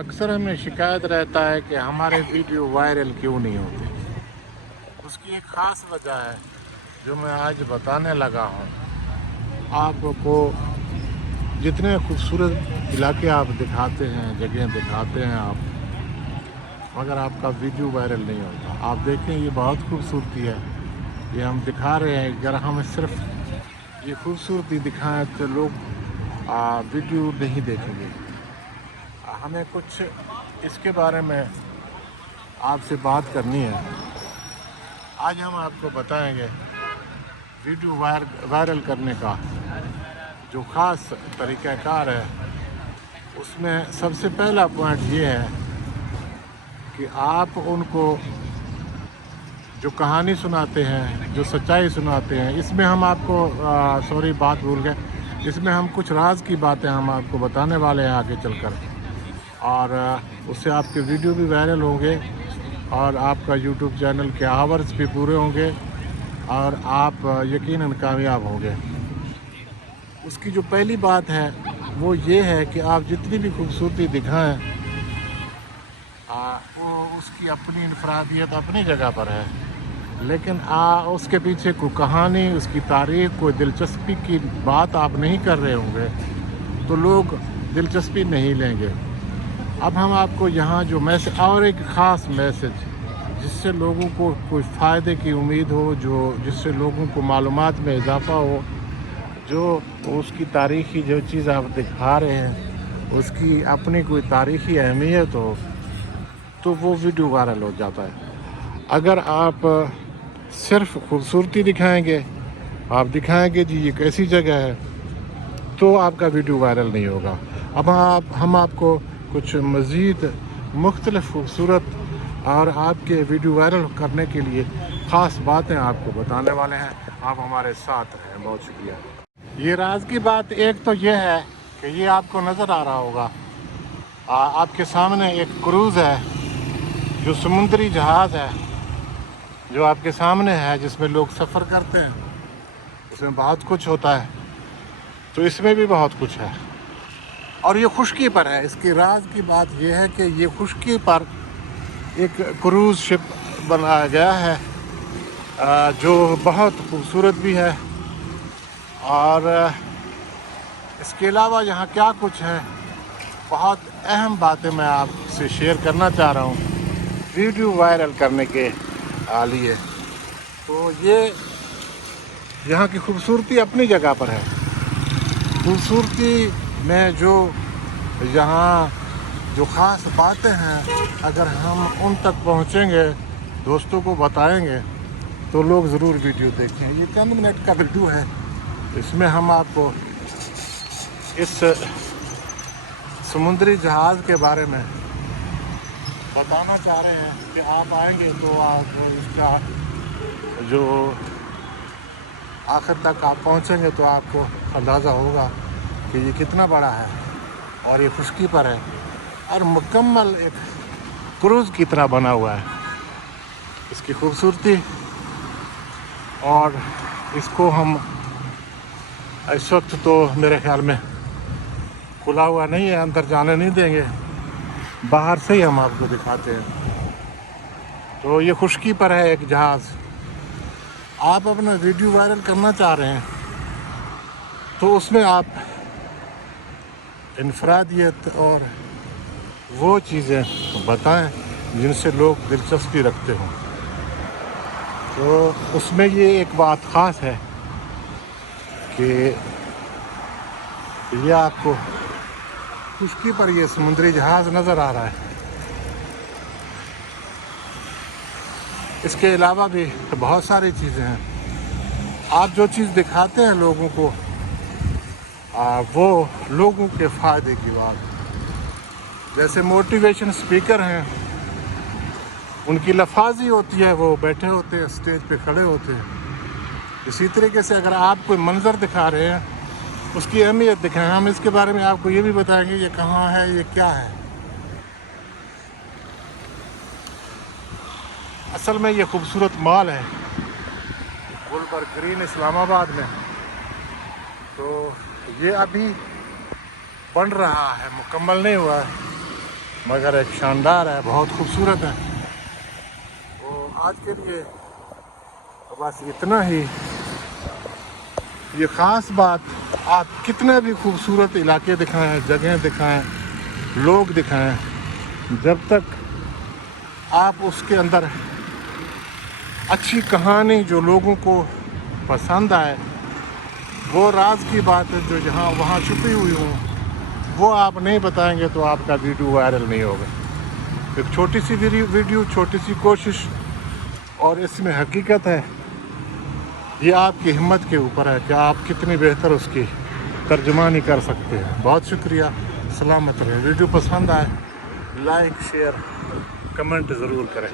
अक्सर हमें शिकायत रहता है कि हमारे वीडियो वायरल क्यों नहीं होते। उसकी एक ख़ास वजह है जो मैं आज बताने लगा हूँ। आपको जितने खूबसूरत इलाके आप दिखाते हैं, जगह दिखाते हैं आप, मगर आपका वीडियो वायरल नहीं होता। आप देखें, ये बहुत खूबसूरती है, ये हम दिखा रहे हैं। अगर हम सिर्फ ये खूबसूरती दिखाएं तो लोग वीडियो नहीं देखेंगे। हमें कुछ इसके बारे में आपसे बात करनी है। आज हम आपको बताएंगे वीडियो वायरल करने का जो ख़ास तरीक़ाकार है। उसमें सबसे पहला पॉइंट ये है कि आप उनको जो कहानी सुनाते हैं, जो सच्चाई सुनाते हैं, इसमें हम आपको सॉरी बात भूल गए, इसमें हम कुछ राज की बातें हम आपको बताने वाले हैं आगे चलकर, और उससे आपके वीडियो भी वायरल होंगे और आपका यूट्यूब चैनल के आवर्स भी पूरे होंगे और आप यकीनन कामयाब होंगे। उसकी जो पहली बात है वो ये है कि आप जितनी भी खूबसूरती दिखाएं, वो उसकी अपनी इनफरादियत अपनी जगह पर है, लेकिन उसके पीछे कोई कहानी, उसकी तारीख, कोई दिलचस्पी की बात आप नहीं कर रहे होंगे तो लोग दिलचस्पी नहीं लेंगे। अब हम आपको यहाँ जो मैसेज, और एक ख़ास मैसेज जिससे लोगों को कोई फ़ायदे की उम्मीद हो, जिससे लोगों को मालूमात में इजाफ़ा हो, जो उसकी तारीख़ी जो चीज़ आप दिखा रहे हैं उसकी अपनी कोई तारीख़ी अहमियत हो, तो वो वीडियो वायरल हो जाता है। अगर आप सिर्फ खूबसूरती दिखाएंगे, आप दिखाएंगे जी ये कैसी जगह है, तो आपका वीडियो वायरल नहीं होगा। अब हम आपको कुछ मज़ीद मुख्तलिफ़ खूबसूरत और आपके वीडियो वायरल करने के लिए ख़ास बातें आपको बताने वाले हैं। आप हमारे साथ हैं। बहुत शुक्रिया। ये राज की बात एक तो ये है कि ये आपको नज़र आ रहा होगा, आपके सामने एक क्रूज़ है, जो समुद्री जहाज़ है जो आपके सामने है, जिसमें लोग सफ़र करते हैं। उसमें बहुत कुछ होता है, तो इसमें भी बहुत कुछ है और ये खुश्की पर है। इसकी राज की बात यह है कि ये खुश्की पर एक क्रूज़ शिप बनाया गया है जो बहुत खूबसूरत भी है। और इसके अलावा यहाँ क्या कुछ है, बहुत अहम बातें मैं आपसे शेयर करना चाह रहा हूँ वीडियो वायरल करने के लिए। तो ये यहाँ की खूबसूरती अपनी जगह पर है। खूबसूरती में जो यहाँ जो ख़ास बातें हैं, अगर हम उन तक पहुँचेंगे, दोस्तों को बताएंगे, तो लोग ज़रूर वीडियो देखें। ये चंद मिनट का वीडियो है, इसमें हम आपको इस समुद्री जहाज़ के बारे में बताना चाह रहे हैं कि आप आएंगे तो आप इसका जो आखिर तक आप पहुंचेंगे तो आपको अंदाज़ा होगा कि ये कितना बड़ा है और ये खुश्की पर है और मुकम्मल एक क्रूज़ की तरह बना हुआ है। इसकी खूबसूरती, और इसको हम इस वक्त तो मेरे ख्याल में खुला हुआ नहीं है, अंदर जाने नहीं देंगे, बाहर से ही हम आपको दिखाते हैं। तो ये खुश्की पर है एक जहाज़। आप अपना वीडियो वायरल करना चाह रहे हैं तो उसमें आप इनफरादियत और वो चीज़ें बताएं जिनसे लोग दिलचस्पी रखते हों। तो उसमें ये एक बात ख़ास है कि ये आपको खुश्की पर ये समुद्री जहाज़ नज़र आ रहा है। इसके अलावा भी बहुत सारी चीज़ें हैं। आप जो चीज़ दिखाते हैं लोगों को, वो लोगों के फ़ायदे की बात। जैसे मोटिवेशन स्पीकर हैं, उनकी लफाजी होती है, वो बैठे होते हैं स्टेज पे, खड़े होते हैं। इसी तरीके से अगर आप कोई मंज़र दिखा रहे हैं, उसकी अहमियत दिखाएं। हम इसके बारे में आपको ये भी बताएंगे ये कहाँ है, ये क्या है। असल में ये खूबसूरत मॉल है गुलबर्ग ग्रीन, इस्लामाबाद में। तो ये अभी बन रहा है, मुकम्मल नहीं हुआ है। मगर एक शानदार है, बहुत खूबसूरत है। तो आज के लिए बस इतना ही। ये ख़ास बात, आप कितने भी खूबसूरत इलाके दिखाएं, जगह दिखाएं, लोग दिखाएं, जब तक आप उसके अंदर अच्छी कहानी जो लोगों को पसंद आए, वो राज की बात है जो जहाँ वहाँ छुपी हुई हो, वो आप नहीं बताएंगे तो आपका वीडियो वायरल नहीं होगा। एक छोटी सी वीडियो, छोटी सी कोशिश, और इसमें हकीकत है। ये आपकी हिम्मत के ऊपर है कि आप कितनी बेहतर उसकी तर्जुमानी कर सकते हैं। बहुत शुक्रिया, सलामत रहे। वीडियो पसंद आए लाइक शेयर कमेंट ज़रूर करें।